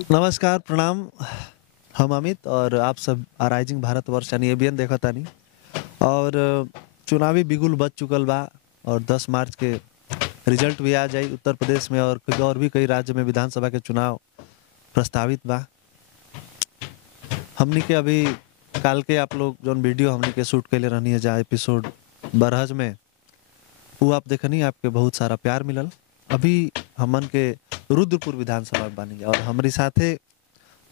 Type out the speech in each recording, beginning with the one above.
नमस्कार, प्रणाम। हम अमित और आप सब अराइजिंग भारतवर्ष यानी एबीएन देखतानी। और चुनावी बिगुल बज चुकल बा और 10 मार्च के रिजल्ट भी आ जाई उत्तर प्रदेश में और भी कई राज्य में विधानसभा के चुनाव प्रस्तावित बा। हमनी के अभी काल के आप लोग जौन वीडियो हमनी के शूट कैले रहनी है जहाँ एपिसोड बरहज में, वो आप देखनी, आपके बहुत सारा प्यार मिलल। अभी हमन के रुद्रपुर विधानसभा में बानी और हमारी साथे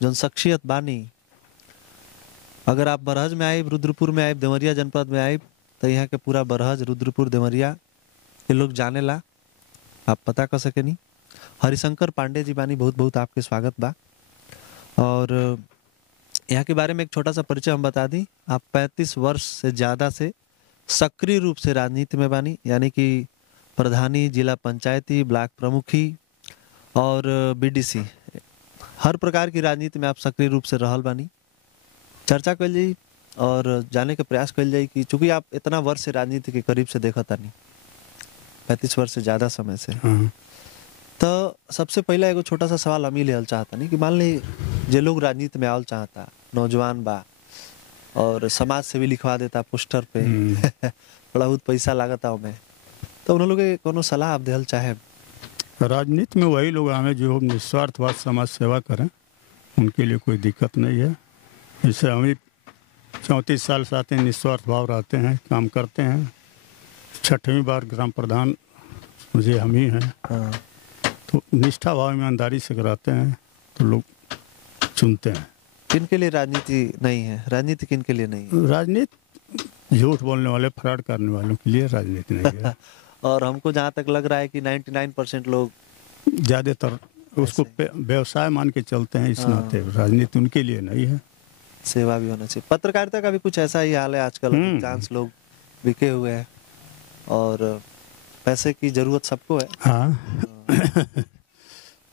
जौन शख्सियत बानी, अगर आप बरहज में आए, रुद्रपुर में आए, देवरिया जनपद में आए, तो यहाँ के पूरा बरहज, रुद्रपुर, देवरिया के लोग जाने ला, आप पता कर सके नहीं। हरिशंकर पांडे जी बानी, बहुत बहुत आपके स्वागत बा। और यहाँ के बारे में एक छोटा सा परिचय हम बता दी। आप 35 वर्ष से ज़्यादा से सक्रिय रूप से राजनीति में बानी, यानी कि प्रधानी, जिला पंचायती, ब्लॉक प्रमुखी और बीडीसी, हर प्रकार की राजनीति में आप सक्रिय रूप से रहल बानी। चर्चा कल जाई और जाने के प्रयास कल जाई कि चूंकि आप इतना वर्ष से राजनीति के करीब से देखा तानी, 35 वर्ष से ज़्यादा समय से, तो सबसे पहला एगो छोटा सा सवाल हम ही लेना चाहता नहीं कि मान ली जे लोग राजनीति में आवल चाहता, नौजवान बा और समाज से भी लिखवा देता पोस्टर पे बड़ा बहुत पैसा लागता उनमें, तो उन लोग के कोनो सलाह आप देहल चाहे? राजनीति में वही लोग आए जो निस्वार्थवाद समाज सेवा करें, उनके लिए कोई दिक्कत नहीं है। जैसे हम 34 साल से आते हैं, निस्वार्थ भाव रहते हैं, काम करते हैं। 6वीं बार ग्राम प्रधान मुझे हम ही हैं। तो निष्ठा भाव ईमानदारी से कराते हैं तो लोग चुनते हैं। किन के लिए राजनीति नहीं है? राजनीति किन के लिए नहीं है? राजनीति झूठ बोलने वाले, फ्रॉड करने वालों के लिए राजनीति नहीं है। और हमको जहाँ तक लग रहा है कि 99% लोग ज़्यादातर उसको व्यवसाय मान के चलते हैं, इस नाते राजनीति उनके लिए नहीं है। सेवा भी होना चाहिए। पत्रकारिता का भी कुछ ऐसा ही हाल है आजकल। अधिकांश लोग बिके हुए हैं और पैसे की जरूरत सबको है। हाँ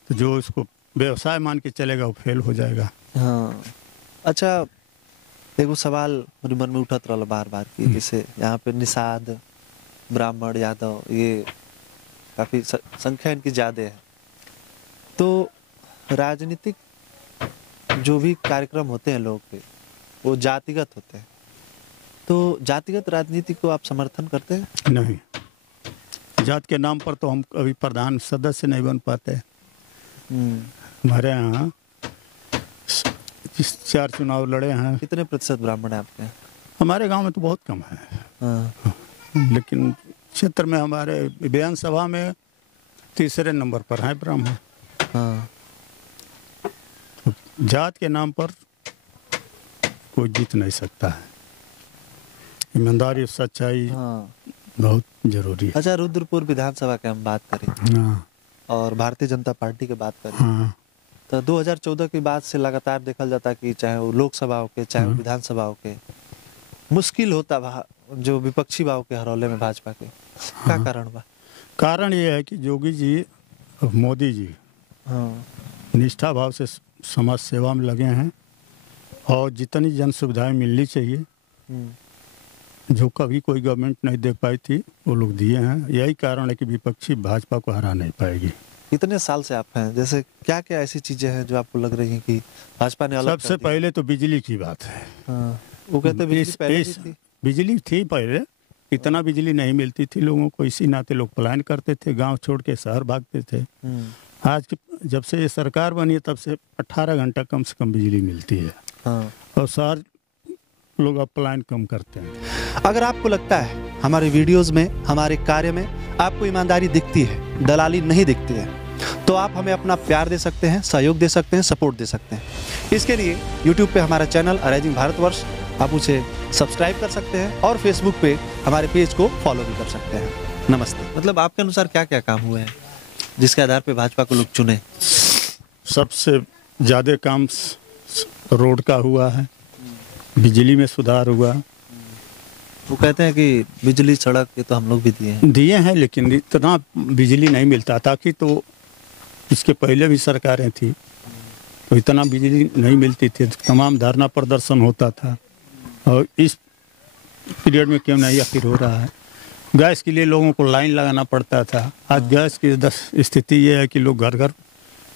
तो जो इसको व्यवसाय मान के चलेगा वो फेल हो जाएगा। हाँ, अच्छा, एगो सवाल मेरे मन में उठत रहा बार बार कि जैसे यहाँ पे निषाद, ब्राह्मण, यादव, ये काफी संख्या इनकी ज्यादा है, तो राजनीतिक जो भी कार्यक्रम होते हैं लोग के, वो जातिगत होते हैं, तो जातिगत राजनीति को आप समर्थन करते हैं? नहीं, जात के नाम पर तो हम कभी प्रधान सदस्य नहीं बन पाते। हमारे यहाँ 4 चुनाव लड़े हैं। कितने प्रतिशत ब्राह्मण है आपके? हमारे गांव में तो बहुत कम है। लेकिन क्षेत्र में हमारे विधानसभा में 3रे नंबर पर है ब्राह्मण। तो जात के नाम पर कोई जीत नहीं सकता है। ईमानदारी, सच्चाई बहुत जरूरी है। अच्छा, रुद्रपुर विधानसभा की हम बात करें और भारतीय जनता पार्टी की बात करें, तो 2014 के बाद से लगातार देखा जाता कि चाहे वो लोकसभा हो के, चाहे वो विधानसभा हो के, मुश्किल होता जो विपक्षी भाव के हरौले में भाजपा के। क्या कारण बा? कारण ये है कि योगी जी, मोदी जी निष्ठा भाव से समाज सेवा में लगे हैं और जितनी जन सुविधाएं मिलनी चाहिए, जो कभी कोई गवर्नमेंट नहीं दे पाई थी, वो लोग दिए हैं। यही कारण है कि विपक्षी भाजपा को हरा नहीं पाएगी। इतने साल से आप हैं, जैसे क्या क्या ऐसी चीजें हैं जो आपको लग रही हैं कि भाजपा ने अलग? सबसे पहले तो बिजली की बात है। वो कहते बिजली पहले भी थी। बिजली थी पहले, इतना बिजली नहीं मिलती थी लोगों को, इसी नाते लोग पलायन करते थे, गांव छोड़ के शहर भागते थे। आज जब से ये सरकार बनी है तब से 18 घंटा कम से कम बिजली मिलती है। और शहर लोग अब पलायन कम करते हैं। अगर आपको लगता है हमारे वीडियोस में, हमारे कार्य में आपको ईमानदारी दिखती है, दलाली नहीं दिखती है, तो आप हमें अपना प्यार दे सकते हैं, सहयोग दे सकते हैं, सपोर्ट दे सकते हैं। इसके लिए YouTube पे हमारा चैनल अराइजिंग भारतवर्ष, आप उसे सब्सक्राइब कर सकते हैं और Facebook पे हमारे पेज को फॉलो भी कर सकते हैं। नमस्ते। मतलब आपके अनुसार क्या क्या काम हुए हैं जिसके आधार पे भाजपा को लोग चुने? सबसे ज़्यादा काम रोड का हुआ है, बिजली में सुधार हुआ। वो कहते हैं कि बिजली, सड़क, ये तो हम लोग भी दिए हैं, लेकिन इतना बिजली नहीं मिलता था कि, तो इसके पहले भी सरकारें थी तो इतना बिजली नहीं मिलती थी, तमाम धरना प्रदर्शन होता था। और इस पीरियड में क्यों नहीं आखिर हो रहा है? गैस के लिए लोगों को लाइन लगाना पड़ता था। आज गैस की स्थिति ये है कि लोग घर घर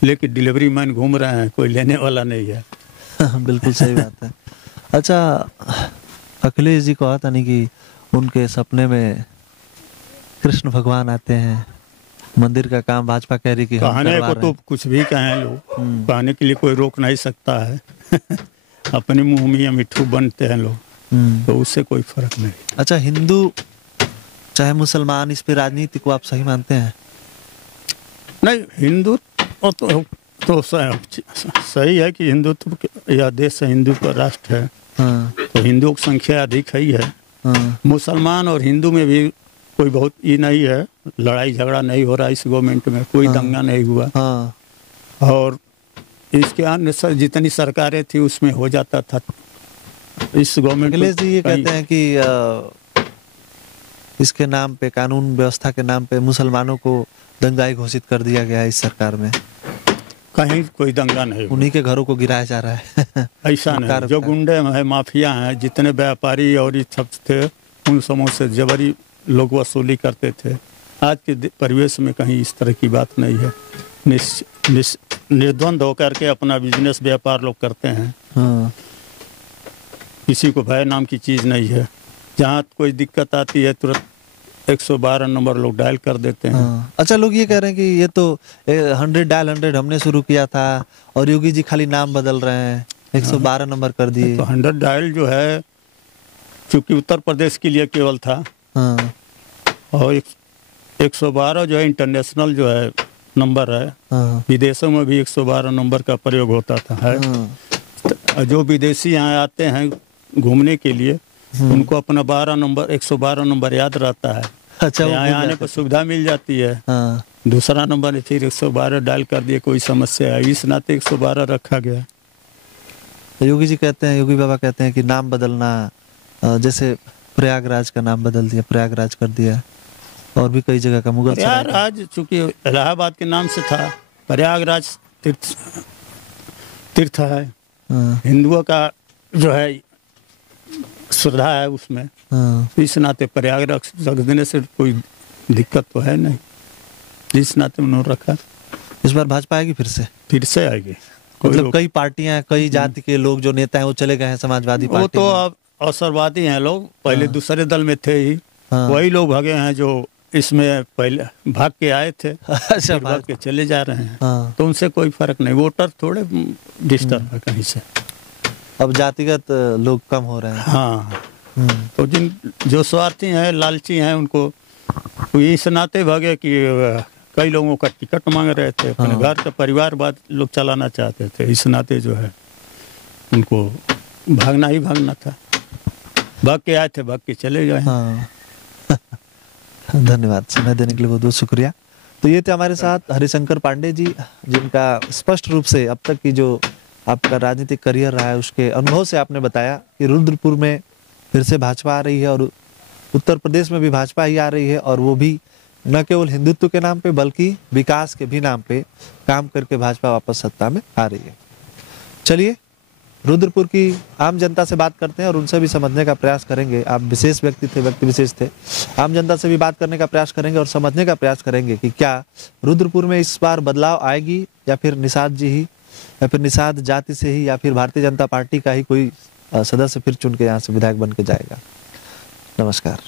लेकिन डिलीवरी मैन घूम रहे हैं, कोई लेने वाला नहीं है। बिल्कुल सही बात है। अच्छा, अखिलेश जी कहा था नहीं कि उनके सपने में कृष्ण भगवान आते हैं, मंदिर का काम भाजपा कह रही कि हम कहने करवा को रहे तो हैं। कुछ भी कहें लोग, कहने के लिए कोई रोक नहीं सकता है। अपने मुंह में मिट्ठू बनते हैं लोग, हम्म। तो उससे कोई फर्क नहीं। अच्छा, हिंदू चाहे मुसलमान, इस पे राजनीति को आप सही मानते हैं? नहीं, हिंदुत्व तो सही है कि हिंदुत्व यह देश हिंदू का राष्ट्र है, हाँ, तो हिंदुओं की संख्या अधिक ही है। हाँ, मुसलमान और हिंदू में भी कोई बहुत ये नहीं है, लड़ाई झगड़ा नहीं हो रहा इस गवर्नमेंट में, कोई दंगा नहीं हुआ। हाँ, और इसके अन्य जितनी सरकारें थी उसमें हो जाता था। इस गवर्नमेंट अखिलेश जी ये कहते हैं कि इसके नाम पे, कानून व्यवस्था के नाम पे मुसलमानों को दंगाई घोषित कर दिया गया है इस सरकार में। कहीं कोई दंगा नहीं हुआ। उन्हीं के घरों को गिराया जा रहा है। ऐसा नहीं, जो गुंडे हैं, माफिया हैं, जितने व्यापारी और ये सब थे, उन समूह से जबरी लोग वसूली करते थे। आज के परिवेश में कहीं इस तरह की बात नहीं है। निर्द्वंद होकर के अपना बिजनेस व्यापार लोग करते हैं। हाँ, किसी को भय नाम की चीज़ नहीं है। जहाँ कोई दिक्कत आती है तुरंत 112 नंबर लोग डायल कर देते हैं। हाँ। अच्छा, लोग ये कह रहे हैं कि ये तो 100 डायल 100 हमने शुरू किया था और योगी जी खाली नाम बदल रहे हैं, 112 नंबर कर दिए। तो 100 डायल जो है, चूंकि उत्तर प्रदेश के लिए केवल था, हाँ, और 112 जो है इंटरनेशनल जो है नंबर है। हाँ, विदेशों में भी 112 नंबर का प्रयोग होता था है। हाँ, जो विदेशी यहाँ आते हैं घूमने के लिए, उनको अपना 112 नंबर याद रहता है। अच्छा, वो यहाँ भूल आने जाते पर सुविधा मिल जाती है। हाँ। दूसरा नंबर फिर 112 डायल कर दिए, कोई समस्या है, इस नाते 112 रखा गया। तो योगी जी कहते हैं, योगी बाबा कहते हैं कि नाम बदलना, जैसे प्रयागराज का नाम बदल दिया, प्रयागराज कर दिया, और भी कई जगह का मुगल सराय का। प्रयागराज चूंकि इलाहाबाद के नाम से था, प्रयागराज तीर्थ है, हाँ, हिंदुओं का जो है श्रद्धा है उसमें। हाँ। इस नाते प्रयागराज रख देने से कोई दिक्कत तो है नहीं, जिस नाते उन्होंने रखा। इस बार भाजपा आएगी फिर से आएगी। मतलब कई पार्टियां, कई जाति के लोग जो नेता हैं वो चले गए हैं समाजवादी वो पार्टी तो में। अब अवसरवादी हैं लोग, पहले दूसरे दल में थे ही। हाँ। वही लोग भागे हैं जो इसमें पहले भाग के आए थे, अच्छा, फिर भाग के चले जा रहे हैं। हाँ। तो उनसे कोई फर्क नहीं, वोटर थोड़े डिस्टर्ब है कहीं से। अब जातिगत लोग कम हो रहे हैं। हाँ, तो जो स्वार्थी हैं, लालची हैं, उनको इस नाते भागे कि कई लोगों का टिकट मांग रहे थे, अपने हाँ। घर का परिवार लोग चलाना चाहते थे। इस नाते जो है उनको भागना ही भागना था। भाग के आए थे, भाग के चले गए। हाँ। धन्यवाद, समय देने के लिए बहुत बहुत शुक्रिया। तो ये थे हमारे साथ हरिशंकर पांडे जी, जिनका स्पष्ट रूप से अब तक की जो आपका राजनीतिक करियर रहा है उसके अनुभव से आपने बताया कि रुद्रपुर में फिर से भाजपा आ रही है और उत्तर प्रदेश में भी भाजपा ही आ रही है, और वो भी न केवल हिंदुत्व के नाम पे बल्कि विकास के भी नाम पे काम करके भाजपा वापस सत्ता में आ रही है। चलिए, रुद्रपुर की आम जनता से बात करते हैं और उनसे भी समझने का प्रयास करेंगे। आप विशेष व्यक्ति विशेष थे, आम जनता से भी बात करने का प्रयास करेंगे और समझने का प्रयास करेंगे कि क्या रुद्रपुर में इस बार बदलाव आएगी, या फिर निषाद जी ही, या फिर निषाद जाति से ही, या फिर भारतीय जनता पार्टी का ही कोई सदस्य फिर चुन के यहाँ से विधायक बन के जाएगा। नमस्कार।